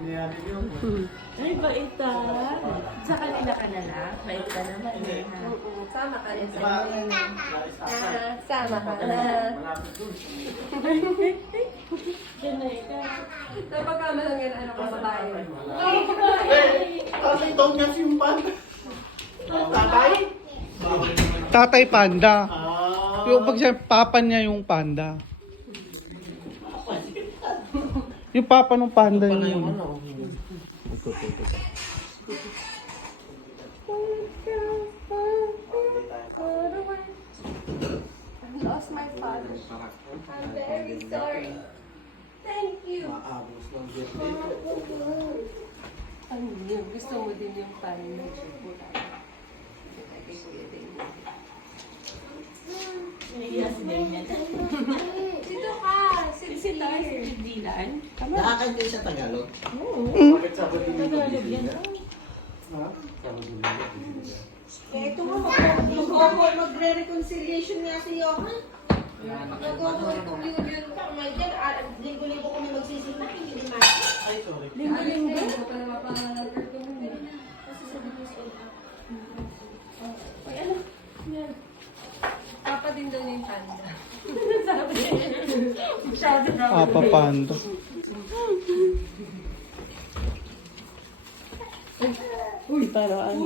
Ay, bait ah. Sa kanila ka na lang. Bait ka naman eh. Ha? Sama ka rin sa sama ka na. Ganay ka. Napagkama lang yan, ano ka sa tayo. Kasi ito nga si yung panda. Tatay? Tatay panda. Ah. Yung pag siya, papa niya yung panda. Yung papa ng panda yung ano. I lost my father. I'm very sorry. Thank you. Maabos ng birthday ko. Ano yun? Gusto mo din yung parang medyo pula. Kay Kuya Daniel. Naiya si Daniel. Dito ka! Sit Si Lars, si Dylan. Nakakantay sa Tagalog? Bakit sa Tagalog yan. Ha? Ito mo, magre-reconciliation nga si Johan. Nag-reunion ka, may dyan, linggo-linggo kami magsisimulang, hindi natin. Ay, sorry. Linggo-linggo. Hindi pa na mapapalagay ko nun eh. Ay, ano? Yan. Papa din daw niya yung panda. Sabi. Masyado na. papa panda. Uy, parang ano.